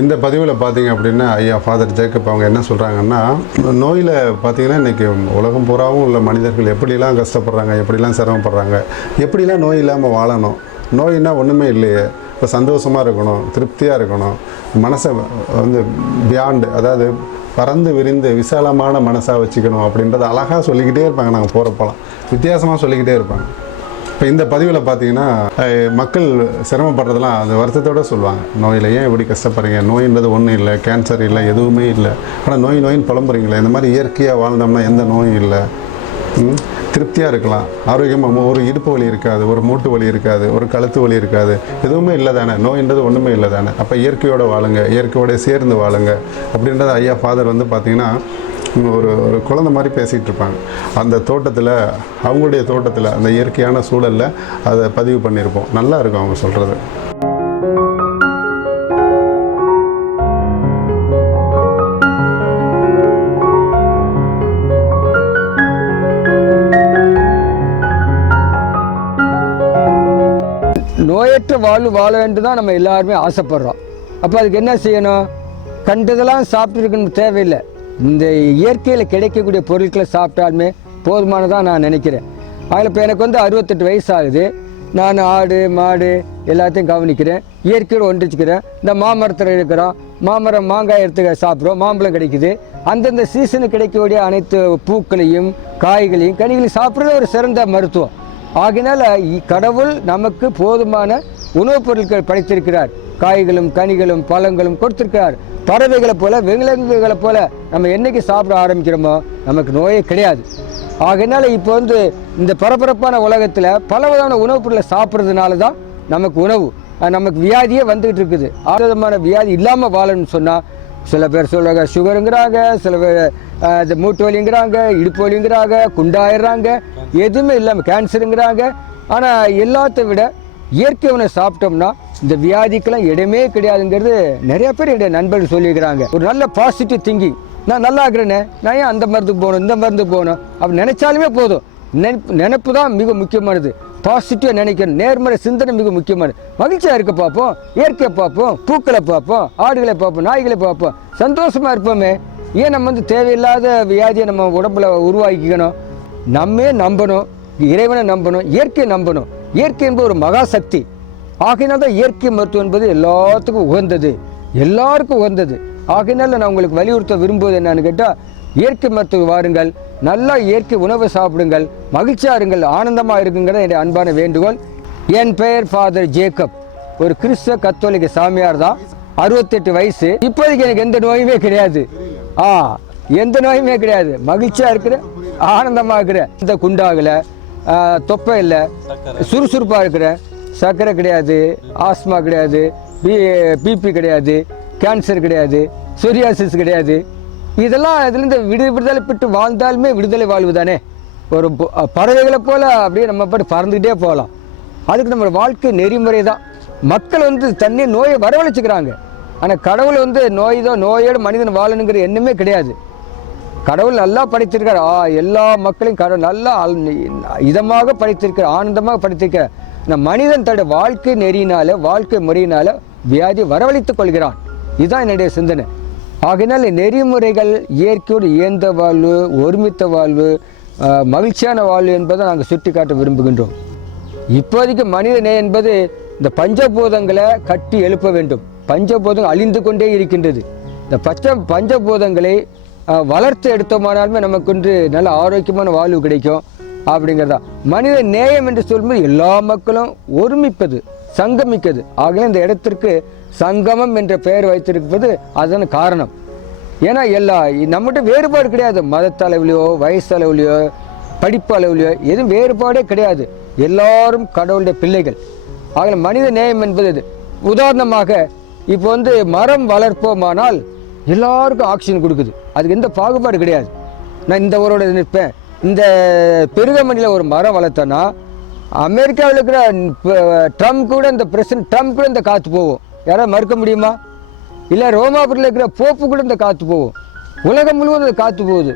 இந்த பதிவில் பார்த்தீங்க அப்படின்னா ஐயா ஃபாதர் ஜேக்கப் அவங்க என்ன சொல்கிறாங்கன்னா, நோயில் பார்த்தீங்கன்னா இன்றைக்கி உலகம் பூராவும் உள்ள மனிதர்கள் எப்படிலாம் கஷ்டப்படுறாங்க, எப்படிலாம் சிரமப்படுறாங்க, எப்படிலாம் நோய் இல்லாமல் வாழணும். நோயின்னா ஒன்றுமே இல்லையே, இப்போ சந்தோஷமாக இருக்கணும், திருப்தியாக இருக்கணும், மனசை வந்து பியாண்டு, அதாவது பறந்து விரிந்து விசாலமான மனசாக வச்சுக்கணும் அப்படின்றத அழகாக சொல்லிக்கிட்டே இருப்பாங்க. நாங்கள் போகிறப்பலாம் வித்தியாசமாக சொல்லிக்கிட்டே இருப்பாங்க. இப்போ இந்த பதிவில் பார்த்தீங்கன்னா மக்கள் சிரமப்படுறதெல்லாம் அந்த வருத்தத்தோடு சொல்லுவாங்க. நோயில் ஏன் இப்படி கஷ்டப்படுறீங்க, நோயின்றது ஒன்றும் இல்லை, கேன்சர் இல்லை, எதுவுமே இல்லை, ஆனால் நோயின்னு புலம்புறீங்களே, இந்த மாதிரி இயற்கையாக வாழ்ந்தோம்னா எந்த நோயும் இல்லை, திருப்தியாக இருக்கலாம், ஆரோக்கியமாக, ஒரு இடுப்பு வலி இருக்காது, ஒரு மூட்டு வலி இருக்காது, ஒரு கழுத்து வலி இருக்காது, எதுவுமே இல்லை தானே, நோயின்றது ஒன்றுமே இல்லை தானே, அப்போ இயற்கையோடு வாழுங்க, இயற்கையோடு சேர்ந்து வாழுங்க அப்படின்றத ஐயா ஃபாதர் வந்து பார்த்திங்கன்னா ஒரு குழந்தை மாதிரி பேசிகிட்டு இருப்பாங்க. அந்த தோட்டத்தில், அவங்களுடைய தோட்டத்தில், அந்த இயற்கையான சூழலில் அதை பதிவு பண்ணியிருப்போம். நல்லா இருக்கும் அவங்க சொல்கிறது. நோயற்ற வாழ்வு வாழ வேண்டும் தான் நம்ம எல்லாருமே ஆசைப்படுறோம். அப்போ அதுக்கு என்ன செய்யணும்? கண்டதெல்லாம் சாப்பிட்டு இருக்கணும் தேவையில்லை. இந்த இயற்கையில் கிடைக்கக்கூடிய பொருட்களை சாப்பிட்டாலுமே போதுமானதான் நான் நினைக்கிறேன். அதில் இப்போ எனக்கு வந்து 68 வயசு ஆகுது. நான் ஆடு மாடு எல்லாத்தையும் கவனிக்கிறேன், இயற்கையோடு ஒன்றிச்சுக்கிறேன். இந்த மாமரத்தில் இருக்கிறோம், மாமரம் மாங்காய் எடுத்து சாப்பிட்றோம், மாம்பழம் கிடைக்குது. அந்தந்த சீசனுக்கு கிடைக்கக்கூடிய அனைத்து பூக்களையும் காய்களையும் கனிகளையும் சாப்பிட்றது ஒரு சிறந்த மருத்துவம். ஆகினால கடவுள் நமக்கு போதுமான உணவுப் பொருட்கள் படைத்திருக்கிறார். காய்களும் கனிகளும் பழங்களும் கொடுத்திருக்கிறார். பறவைகளை போல விலங்குகளை போல நம்ம என்னைக்கு சாப்பிட ஆரம்பிக்கிறோமோ நமக்கு நோயே கிடையாது. ஆகையினால இப்போ வந்து இந்த பரபரப்பான உலகத்தில் பல விதமான உணவுப் பொருளை சாப்பிட்றதுனால தான் நமக்கு நமக்கு வியாதியே வந்துகிட்டு இருக்குது. ஆரோக்கியமான வியாதி இல்லாமல் வாழணும்னு சொன்னால் சில பேர் சொல்கிறாங்க சுகருங்கிறாங்க, சில பேர் மூட்டு வலிங்கிறாங்க, இடுப்பு வலிங்கிறாங்க, குண்டாயிடுறாங்க, எதுவுமே இல்லாமல் கேன்சருங்கிறாங்க. ஆனால் எல்லாத்த விட இயற்கை உணவை சாப்பிட்டோம்னா இந்த வியாதிக்கெல்லாம் இடமே கிடையாதுங்கிறது நிறைய பேர் என்னுடைய நண்பர்கள் சொல்லியிருக்கிறாங்க. ஒரு நல்ல பாசிட்டிவ் திங்கிங், நான் நல்லா இருக்கிறேனே, நான் ஏன் அந்த மருந்துக்கு போகணும், இந்த மருந்துக்கு போகணும் அப்படி நினைச்சாலுமே போதும். நினைப்பு தான் மிக முக்கியமானது. பாசிட்டிவாக நினைக்கணும், நேர்மறை சிந்தனை மிக முக்கியமானது. மகிழ்ச்சியாக இருக்க பார்ப்போம், இயற்கையை பார்ப்போம், பூக்களை பார்ப்போம், ஆடுகளை பார்ப்போம், நாய்களை பார்ப்போம், சந்தோஷமாக இருப்போமே. ஏன் நம்ம வந்து தேவையில்லாத வியாதியை நம்ம உடம்புல உருவாக்கிக்கணும்? நம்மே நம்பணும், இறைவனை நம்பணும், இயற்கையை நம்பணும். இயற்கை என்பது ஒரு மகாசக்தி. ஆகையினால தான் இயற்கை மருத்துவம் என்பது எல்லாத்துக்கும் உகந்தது, எல்லாருக்கும் உகந்தது. ஆகையினால நான் உங்களுக்கு வலியுறுத்த விரும்புவது என்னன்னு கேட்டால், இயற்கை மருத்துவம் வாருங்கள், நல்லா இயற்கை உணவை சாப்பிடுங்கள், மகிழ்ச்சியாக இருங்கள், ஆனந்தமாக இருக்குங்கிறத என்னுடைய அன்பான வேண்டுகோள். என் பெயர் ஃபாதர் ஜேக்கப், ஒரு கிறிஸ்தவ கத்தோலிக்க சாமியார் தான். 68 வயசு. இப்போதைக்கு எனக்கு எந்த நோயுமே கிடையாது. எந்த நோயுமே கிடையாது. மகிழ்ச்சியாக இருக்கிறேன், ஆனந்தமாக இருக்கிறேன். இந்த குண்டாகலை, தொப்பை இல்லை, சுறுசுறுப்பாக இருக்கிறேன். சர்க்கரை கிடையாது, ஆஸ்மா கிடையாது, பிபி கிடையாது, கேன்சர் கிடையாது, சொரியாசிஸ் கிடையாது. இதெல்லாம் இதுலேருந்து விடுதலை பெற்று வாழ்ந்தாலுமே விடுதலை வாழ்வு தானே. ஒரு பறவைகளை போல் அப்படியே நம்ம பாட்டு பறந்துக்கிட்டே போகலாம். அதுக்கு நம்ம வாழ்க்கை நெறிமுறை தான். மக்கள் வந்து தண்ணி நோயை வரவழைச்சிக்கிறாங்க. ஆனால் கடவுள் வந்து நோயோடு மனிதன் வாழணுங்கிற எண்ணமே கிடையாது. கடவுள் நல்லா படைத்திருக்கார். எல்லா மக்களையும் கடவுள் நல்லா இதமாக படைத்திருக்கார், ஆனந்தமாக படைத்திருக்கார். மனிதன் தன்னுடைய வாழ்க்கை நெறியினால, வாழ்க்கை முறையினால வியாதியை வரவழைத்துக் கொள்கிறான். இதுதான் என்னுடைய சிந்தனை. ஆகையினால் நெறிமுறைகள், இயற்கையோடு இயந்த வாழ்வு, ஒருமித்த வாழ்வு, மகிழ்ச்சியான வாழ்வு என்பதை நாங்கள் சுட்டி காட்ட விரும்புகின்றோம். இப்போதைக்கு மனித நேயம் என்பது இந்த பஞ்சபூதங்களை கட்டி எழுப்ப வேண்டும். பஞ்சபூதங்கள் அழிந்து கொண்டே இருக்கின்றது. இந்த பஞ்சபூதங்களை வளர்த்து எடுத்தோமானாலுமே நமக்கு ஒன்று நல்ல ஆரோக்கியமான வாழ்வு கிடைக்கும் அப்படிங்கிறதா. மனித நேயம் என்று சொல்லும்போது எல்லா மக்களும் ஒருமிப்பது, சங்கமிப்பது. ஆகவே இந்த இடத்திற்கு சங்கமம் என்ற பெயர் வைத்திருப்பது அதன் காரணம். ஏன்னா நம்மகிட்ட வேறுபாடு கிடையாது. மதத்தளவுலையோ, வயசளவுலையோ, படிப்பு அளவுலையோ எதுவும் வேறுபாடே கிடையாது. எல்லாரும் கடவுளுடைய பிள்ளைகள். ஆகவே மனித நேயம் என்பது இது. உதாரணமாக இப்போ வந்து மரம் வளர்ப்போமானால் எல்லாருக்கும் ஆக்சிஜன் கொடுக்குது. அதுக்கு எந்த பாகுபாடு கிடையாது. நான் இந்த ஊரோட நிற்பேன். இந்த பெருகமணியில் ஒரு மரம் வளர்த்தோன்னா அமெரிக்காவில் இருக்கிற ட்ரம்ப் கூட, இந்த பிரசிடென்ட் ட்ரம்ப் கூட இந்த காற்று போகும். யாராவது மறுக்க முடியுமா? இல்லை ரோமாபுரியில் இருக்கிற போப்பு கூட இந்த காற்று போகும். உலகம் முழுவதும் இந்த காற்று போகுது.